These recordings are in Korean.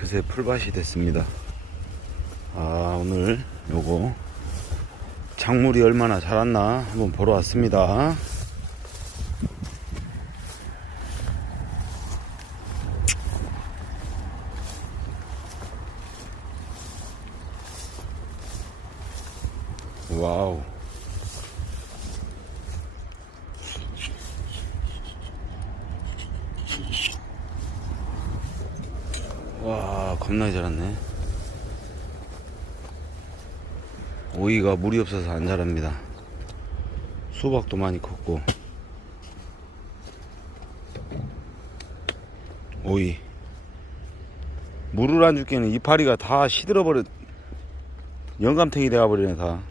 그새 풀밭이 됐습니다. 아, 오늘 요거 작물이 얼마나 자랐나 한번 보러 왔습니다. 와우. 와, 겁나게 자랐네. 오이가 물이 없어서 안 자랍니다. 수박도 많이 컸고. 오이 물을 안 줄게는 이파리가 다 시들어버려, 영감탱이 되어버리네. 다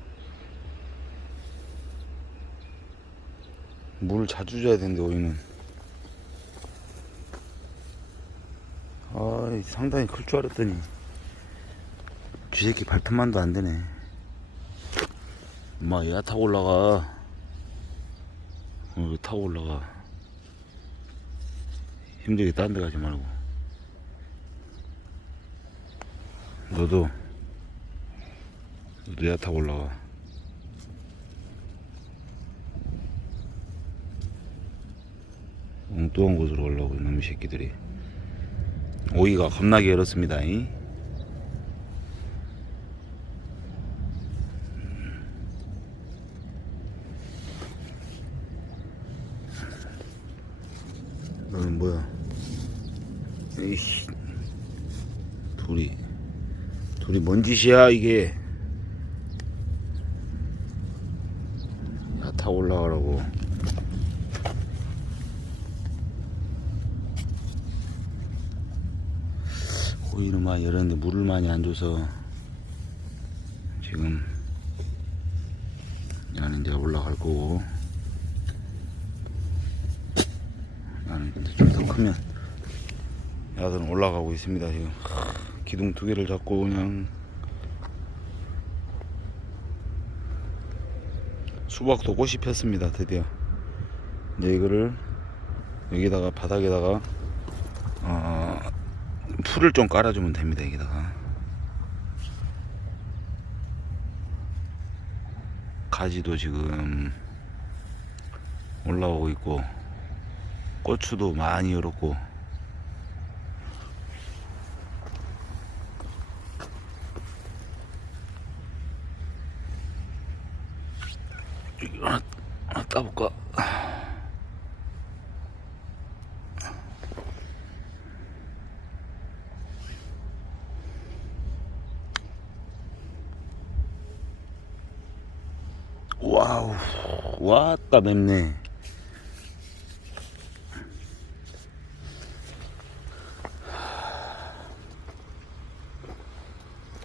물을 자주 줘야 되는데 오이는 상당히 클 줄 알았더니 쥐새끼 발톱만도 안 되네. 엄마 얘가 타고 올라가. 타고 올라가. 힘들게 딴 데 가지 말고. 너도 얘가 타고 올라가. 엉뚱한 곳으로 올라오고 이놈의 새끼들이. 오이가 겁나게 열었습니다. 너는 뭐야? 에이씨, 둘이 뭔 짓이야 이게? 야, 타고 올라가라고. 오이는 많이 열었는데 물을 많이 안 줘서 지금 얘는 이제 올라갈 거고, 나는 이제 좀 더 크면 얘들은 올라가고 있습니다. 지금 기둥 두 개를 잡고 그냥. 수박도 꽃이 폈습니다. 드디어 이제 이거를 여기다가 바닥에다가 풀을 좀 깔아주면 됩니다. 여기다가 가지도 지금 올라오고 있고, 고추도 많이 열었고, 하나 따볼까? 와우, 왔다 맵네.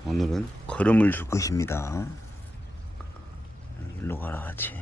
오늘은 걸음을 줄 것입니다. 일로 가라 같이.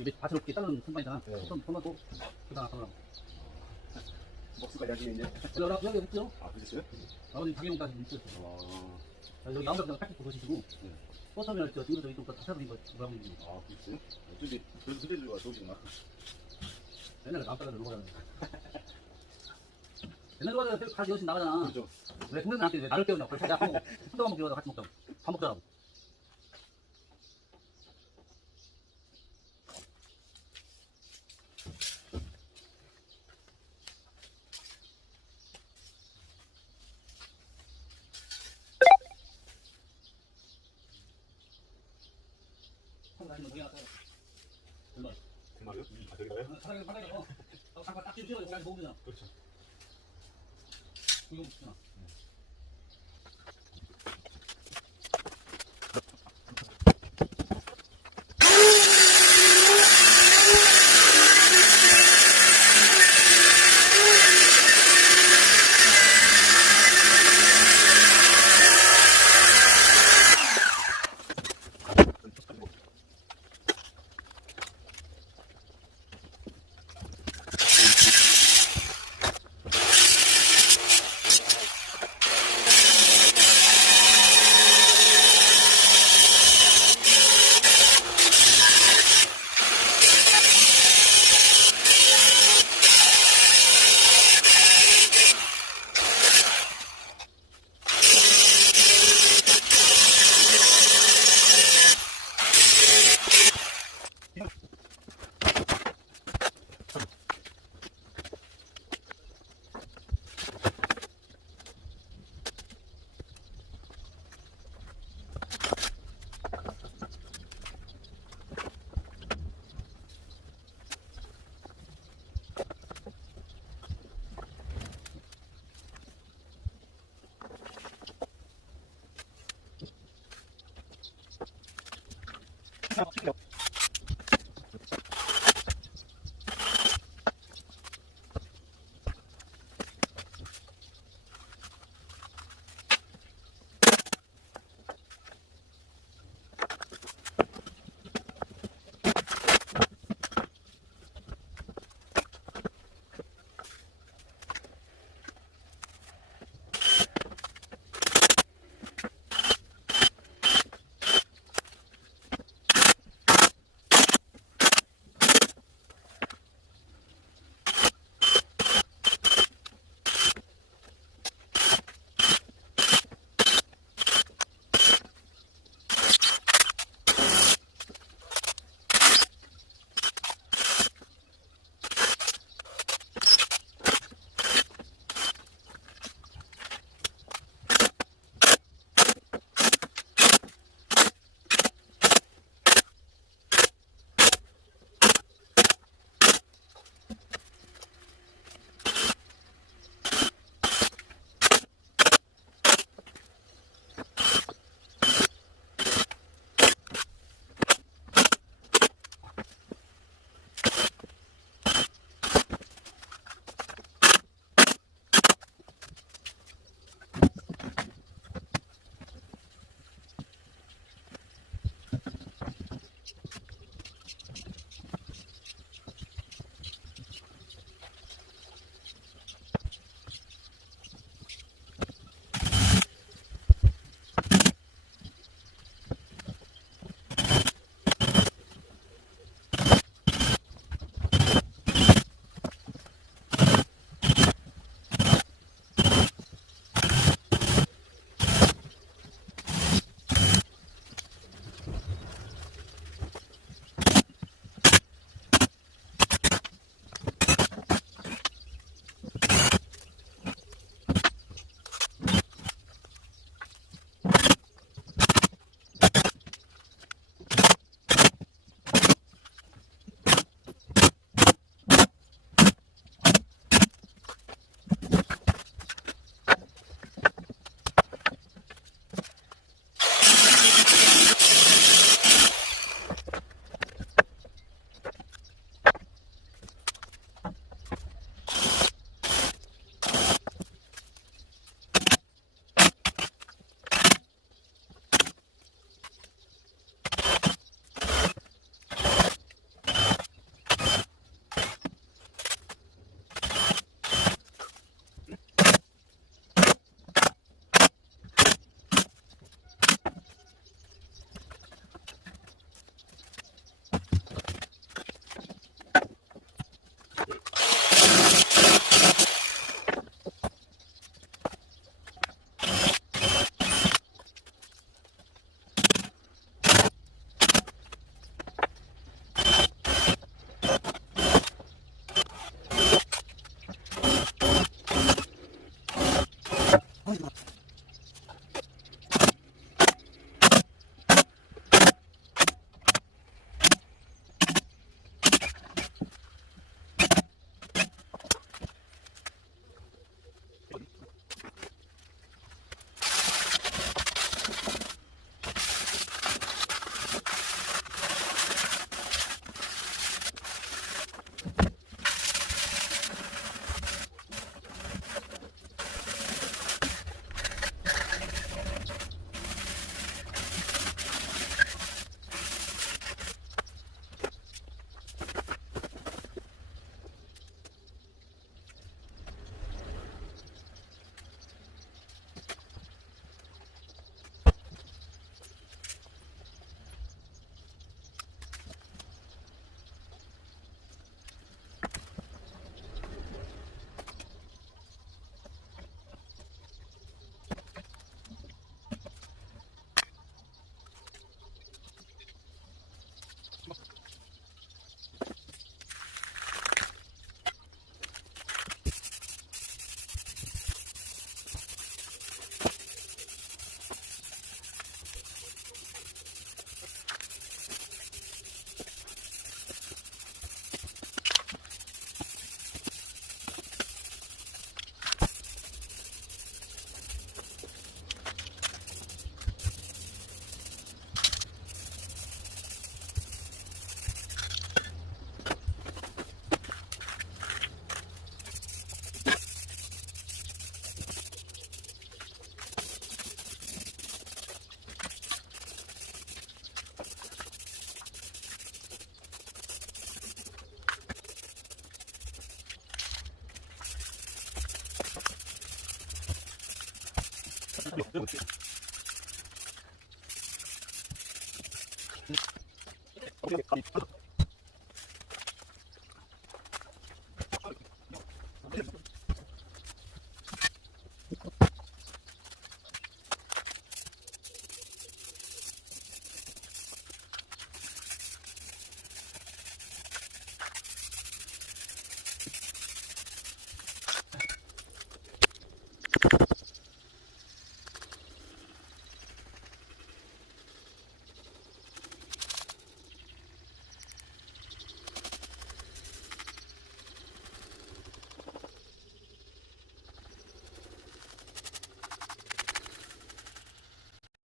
이게 밭을 없게 자르는 선반이잖아. 손만도 그다음 하더라고. 먹수가 야지 이제. 여기 있죠? 아, 그랬어요? 여기 장애용까지 있어요. 여기 아무데나 딱 보시고 버터미널 저 뒤로 이쪽부터 다 잡은 거 뭐라고 있는 거. 아, 그랬어요? 어쩐지 그래서 선생님들과 좋으시구나. 옛날에 남자들 놀아가는 옛날에 놀아가는 가지 여신 나가잖아. 그렇죠. 왜 동생들한테 왜 나를 깨우냐고. 그래서 내가 하고 혼자 한번 기어서 같이 먹자고. 밥 먹자고. 아니면 거기 가서 얼마? 정말요? 아, 저기 가요? 사장님 사장님 잠깐 딱 찍으시고 거기 먹으면 되잖아. 그렇죠. 이거 먹잖아.